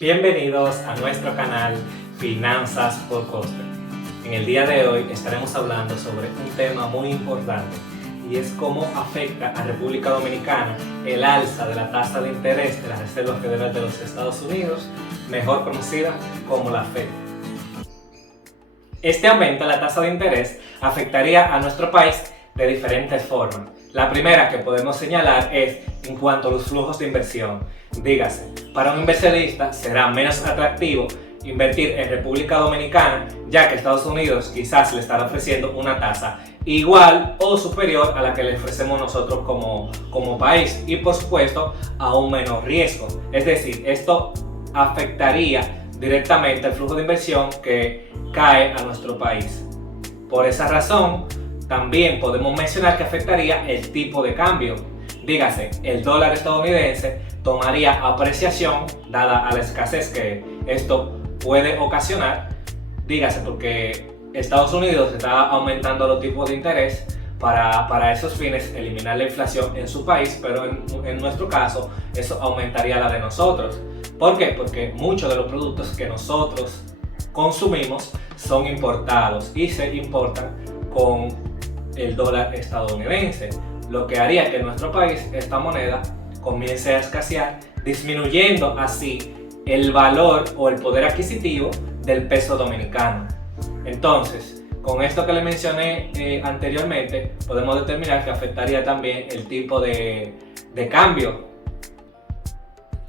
Bienvenidos a nuestro canal Finanzas por Coste. En el día de hoy estaremos hablando sobre un tema muy importante y es cómo afecta a República Dominicana el alza de la tasa de interés de la Reserva Federal de los Estados Unidos, mejor conocida como la Fed. Este aumento de la tasa de interés afectaría a nuestro país de diferentes formas. La primera que podemos señalar es en cuanto a los flujos de inversión. Dígase, para un inversionista será menos atractivo invertir en República Dominicana, ya que Estados Unidos quizás le estará ofreciendo una tasa igual o superior a la que le ofrecemos nosotros como país y por supuesto a un menor riesgo. Es decir, esto afectaría directamente el flujo de inversión que cae a nuestro país. Por esa razón, también podemos mencionar que afectaría el tipo de cambio. Dígase, el dólar estadounidense tomaría apreciación dada a la escasez que esto puede ocasionar. Dígase, porque Estados Unidos está aumentando los tipos de interés para esos fines eliminar la inflación en su país, pero en nuestro caso eso aumentaría la de nosotros. ¿Por qué? Porque muchos de los productos que nosotros consumimos son importados y se importan con el dólar estadounidense, lo que haría que en nuestro país esta moneda comience a escasear, disminuyendo así el valor o el poder adquisitivo del peso dominicano. Entonces, con esto que le mencioné anteriormente, podemos determinar que afectaría también el tipo de cambio.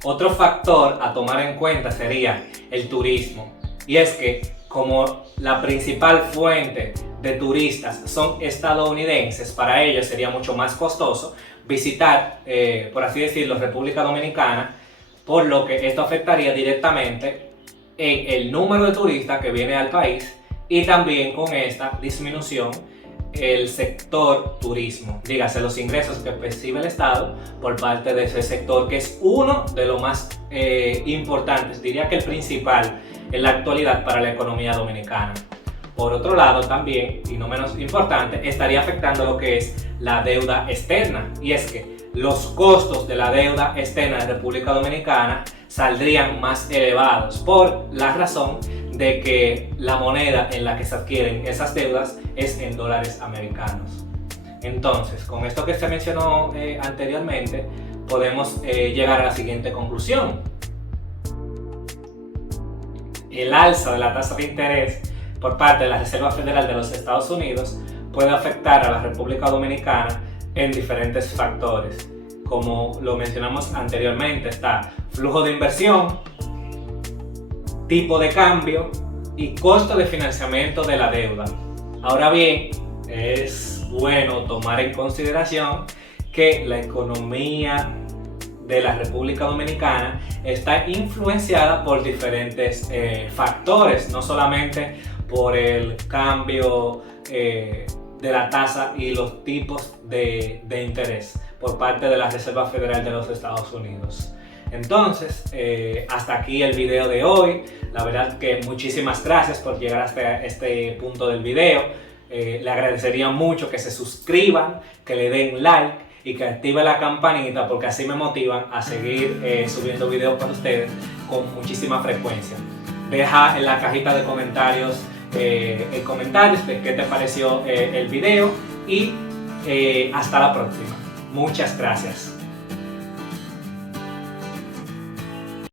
Otro factor a tomar en cuenta sería el turismo, y es que como la principal fuente de turistas son estadounidenses, para ellos sería mucho más costoso visitar, por así decirlo, República Dominicana, por lo que esto afectaría directamente en el número de turistas que viene al país y también con esta disminución el sector turismo, dígase los ingresos que percibe el Estado por parte de ese sector, que es uno de los más importantes, diría que el principal en la actualidad para la economía dominicana. Por otro lado también, y no menos importante, estaría afectando lo que es la deuda externa, y es que los costos de la deuda externa de República Dominicana saldrían más elevados por la razón de que la moneda en la que se adquieren esas deudas es en dólares americanos. Entonces, con esto que se mencionó anteriormente, podemos llegar a la siguiente conclusión. El alza de la tasa de interés por parte de la Reserva Federal de los Estados Unidos puede afectar a la República Dominicana en diferentes factores. Como lo mencionamos anteriormente, está flujo de inversión, tipo de cambio y costo de financiamiento de la deuda. Ahora bien, es bueno tomar en consideración que la economía de la República Dominicana está influenciada por diferentes factores, no solamente por el cambio de la tasa y los tipos de interés por parte de la Reserva Federal de los Estados Unidos. Entonces, hasta aquí el video de hoy. La verdad que muchísimas gracias por llegar hasta este punto del video. Le agradecería mucho que se suscriban, que le den like y que active la campanita, porque así me motivan a seguir subiendo videos para ustedes con muchísima frecuencia. Deja en la cajita de comentarios el comentario de qué te pareció el video y hasta la próxima. Muchas gracias.